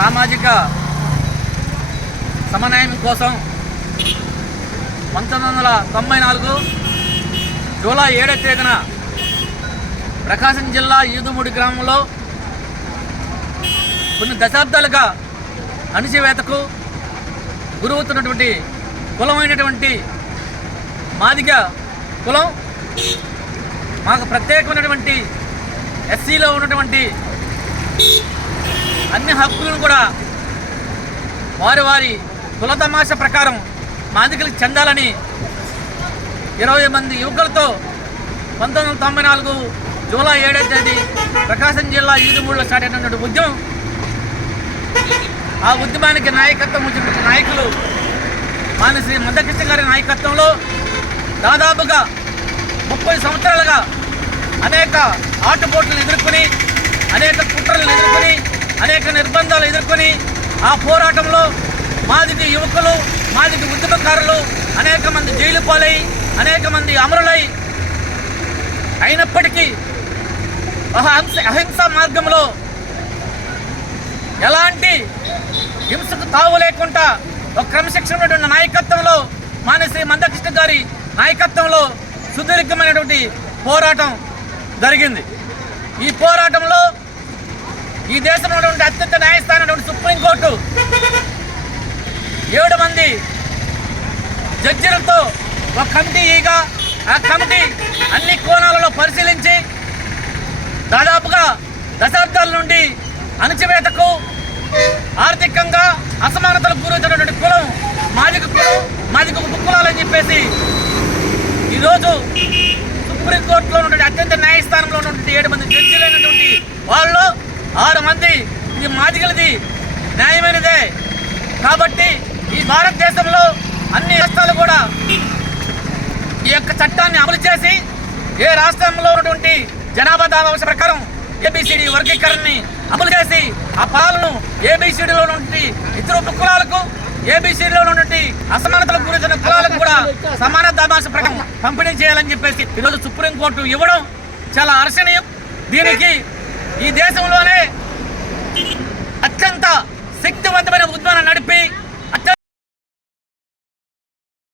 సామాజిక సమన్వయం కోసం పంతొమ్మిది వందల తొంభై నాలుగు జూలై ఏడో తేదీన ప్రకాశం జిల్లా ఈదుమూడి గ్రామంలో కొన్ని దశాబ్దాలుగా అణిచివేతకు గురవుతున్నటువంటి కులమైనటువంటి మాదిగ కులం మాకు ప్రత్యేకమైనటువంటి ఎస్సీలో ఉన్నటువంటి అన్ని హక్కులను కూడా వారి వారి కులతమాష ప్రకారం మాదికలకు చెందాలని ఇరవై మంది యువకులతో పంతొమ్మిది వందల తొంభై నాలుగు జూలై ఏడో తేదీ ప్రకాశం జిల్లా ఈదుమూడిలో స్టార్ట్ అయినటువంటి ఉద్యమం. ఆ ఉద్యమానికి నాయకత్వం వచ్చినటువంటి నాయకులు మాని శ్రీ మందకృష్ణ గారి నాయకత్వంలో దాదాపుగా ముప్పై సంవత్సరాలుగా అనేక ఆటుపోట్లను ఎదుర్కొని అనేక కుట్రలను ఎదుర్కొని అనేక నిర్బంధాలు ఎదుర్కొని ఆ పోరాటంలో మాదిటి యువకులు మాదిటి ఉద్యమకారులు అనేక మంది జైలు పాలై అనేక మంది అమరులై అయినప్పటికీ అహింస అహింస మార్గంలో ఎలాంటి హింసకు తావు లేకుండా ఒక క్రమశిక్షణ నాయకత్వంలో మానశ్రీ మందకృష్ణ గారి నాయకత్వంలో సుదీర్ఘమైనటువంటి పోరాటం జరిగింది. ఈ పోరాటంలో ఈ దేశంలో ఉన్నటువంటి అత్యంత న్యాయస్థానం సుప్రీంకోర్టు ఏడు మంది జడ్జిలతో ఒక కమిటీ ఈగా ఆ కమిటీ అన్ని కోణాలలో పరిశీలించి దాదాపుగా దశాబ్దాల నుండి అణచివేతకు ఆర్థికంగా అసమానతలకు గురవుతున్నటువంటి కులం మాదిక కులం మాదిక కులాలని చెప్పేసి ఈరోజు సుప్రీంకోర్టులో ఉన్నటువంటి అత్యంత న్యాయస్థానంలో ఉన్నటువంటి ఏడు మంది జడ్జిలైనటువంటి వాళ్ళు ఆరు మంది ఇది మాదిగలది న్యాయమైనదే. కాబట్టి ఈ భారతదేశంలో అన్ని రాష్ట్రాలు కూడా ఈ యొక్క చట్టాన్ని అమలు చేసి ఏ రాష్ట్రంలో ఉన్నటువంటి జనాభా దావాంశ ప్రకారం ఏబిసిడి వర్గీకరణని అమలు చేసి ఆ పాలను ఏబిసిడిలో ఉన్నటువంటి ఇతర కులాలకు ఏబిసిడిలో ఉన్నటువంటి అసమానతలకు గురించిన కులాలకు కూడా సమాన దామాంశ ప్రకారం పంపిణీ చేయాలని చెప్పేసి ఈరోజు సుప్రీంకోర్టు ఇవ్వడం చాలా హర్షణీయం. దీనికి ఈ దేశంలోనే అత్యంత శక్తివంతమైన ఉద్యమాన్ని నడిపి